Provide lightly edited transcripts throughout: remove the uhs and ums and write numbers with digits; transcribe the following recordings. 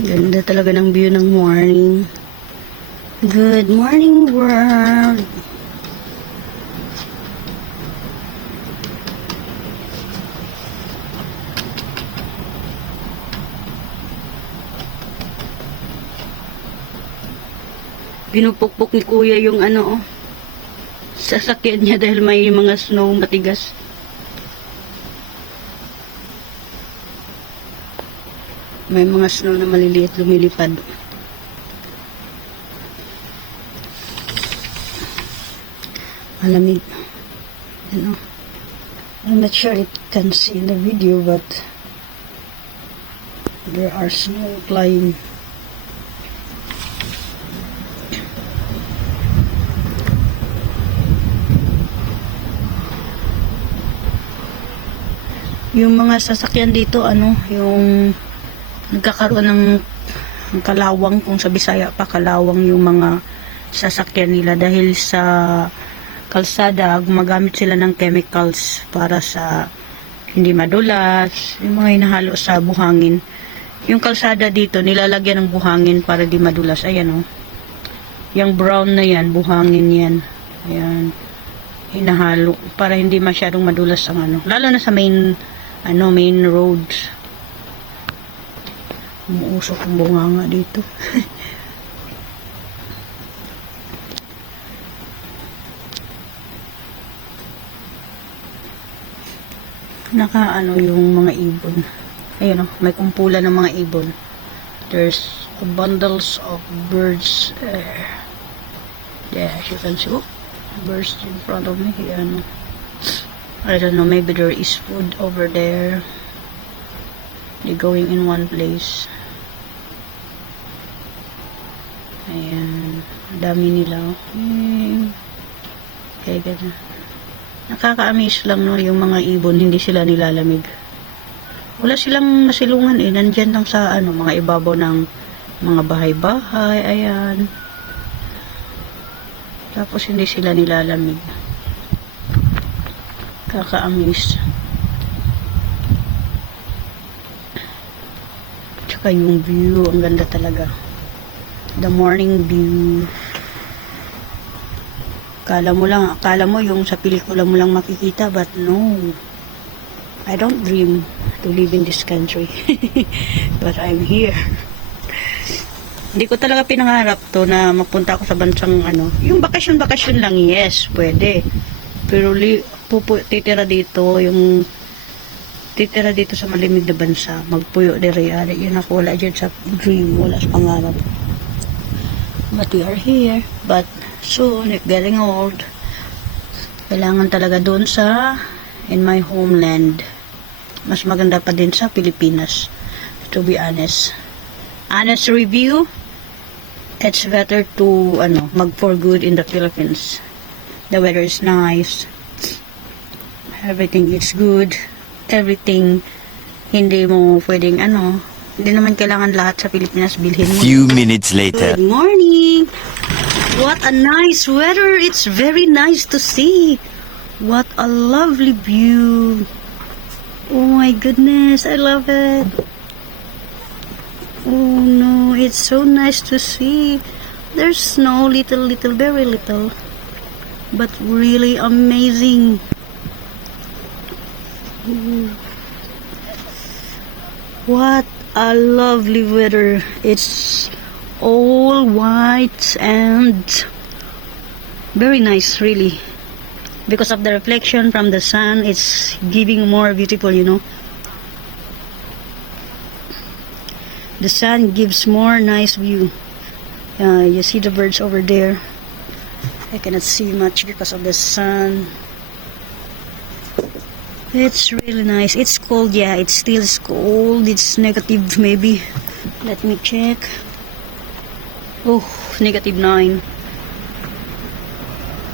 Ganda talaga ng view ng morning. Good morning, world! Pinupukpok ni Kuya yung sasakyan niya dahil may mga snow matigas. May mga snow na maliliit lumilipad. Malamig. I'm not sure it can see in the video, but there are snow flying. Yung mga sasakyan dito, yung nagkakaroon ng kalawang, kung sa Bisaya pa kalawang yung mga sasakyan nila dahil sa kalsada, gumagamit sila ng chemicals para sa hindi madulas, yung mga hinahalo sa buhangin. Yung kalsada dito, nilalagyan ng buhangin para di madulas. Ayan yung brown na yan, buhangin yan. Ayan, hinahalo para hindi masyadong madulas ang lalo na sa main road. Umuusok ang bunganga dito. Yung mga ibon. Ayun may kumpulan ng mga ibon. There's bundles of birds there. Yeah, as you can see. Birds in front of me. Ayan. I don't know, maybe there is food over there. They're going in one place. Ayan, dami nila. Kaya gano'n. Nakaka-amaze lang yung mga ibon, hindi sila nilalamig. Wala silang masilungan nandyan lang sa mga ibabaw ng mga bahay-bahay. Ayan. Tapos hindi sila nilalamig. Kaka-amaze. Tsaka yung view, ang ganda talaga. The morning view. Akala mo yung sa pelikula mo lang makikita, but no. I don't dream to live in this country. But I'm here. Hindi ko talaga pinangarap to na mapunta ako sa bansang yung bakasyon lang, yes, pwede. Pero titira dito sa malimig na bansa, magpuyo dire. Yun ako, wala dyan sa dream, wala sa pangarap. But we are here. But soon, if getting old, kailangan talaga doon in my homeland. Mas maganda pa din sa Pilipinas, to be honest. Honest review, it's better to mag for good in the Philippines. The weather is nice. Everything is good. Everything, hindi mo pwedeng hindi naman kailangan lahat sa Pilipinas bilhin mo. Few minutes later. Good morning. What a nice weather. It's very nice to see. What a lovely view. Oh my goodness, I love it. Oh no, it's so nice to see. There's snow, little, very little. But really amazing. What a lovely weather. It's all white and very nice, really. Because of the reflection from the sun, it's giving more beautiful, The sun gives more nice view. You see the birds over there. I cannot see much because of the sun. It's really nice. It's cold, yeah. It still is cold. It's negative, maybe. Let me check. Oh, -9.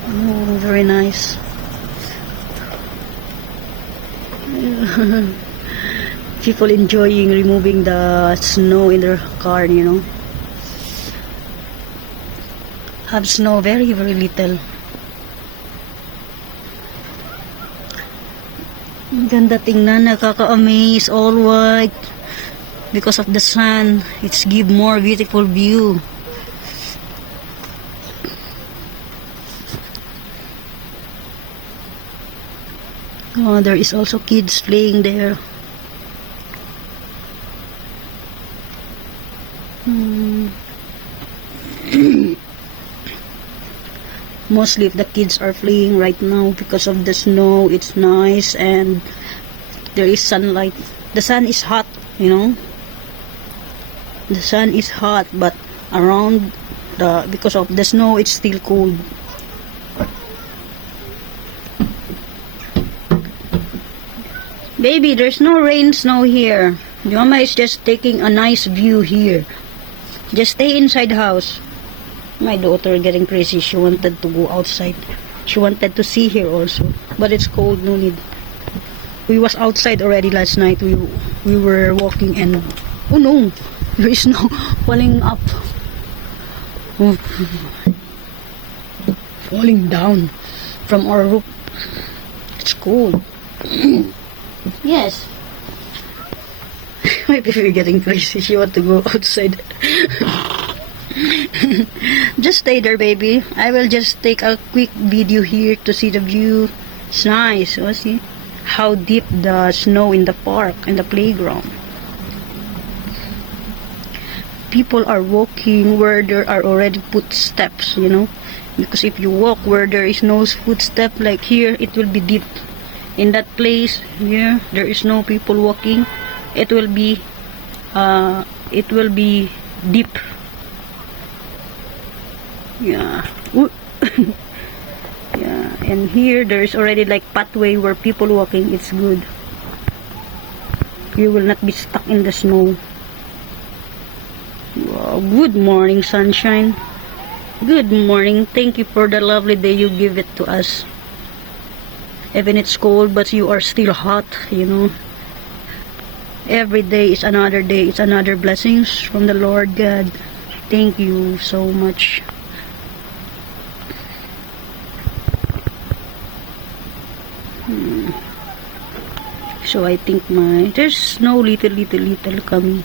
Oh, very nice. People enjoying removing the snow in their car, Have snow very, very little. Ganda tingnan, nakaka-amaze, all white. because of the sun. It's give more beautiful view. Oh, there is also kids playing there. Mostly the kids are playing right now because of the snow. It's nice and there is sunlight. The sun is hot, you know. The sun is hot, but around because of the snow, it's still cold. Baby, there's no rain, snow here. Mama is just taking a nice view here. Just stay inside the house. My daughter getting crazy. She wanted to go outside. She wanted to see here also. But it's cold, no need. We was outside already last night. We were walking and oh no, there is snow falling up. Oh. Falling down from our roof. It's cold. Yes. My baby getting crazy. She want to go outside. Just stay there, baby. I will just take a quick video here to see the view. It's nice. Oh, see how deep the snow in the park, in the playground. People are walking where there are already footsteps, you know. Because if you walk where there is no footstep, like here, it will be deep. In that place here, there is no people walking. It will be deep. Yeah. Yeah, and here there is already like pathway where people walking. It's good. You will not be stuck in the snow. Wow, good morning, sunshine. Good morning. Thank you for the lovely day you give it to us. Even it's cold, but you are still hot, you know. Every day is another day. It's another blessings from the Lord God. Thank you so much. So I think there's snow little coming.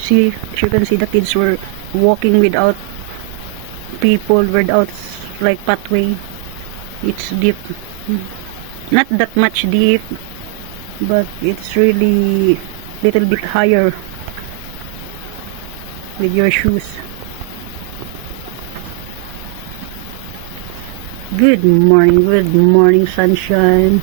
See, you can see the kids were walking without people, without like pathway. It's deep, not that much deep, but it's really little bit higher with your shoes. Good morning, sunshine.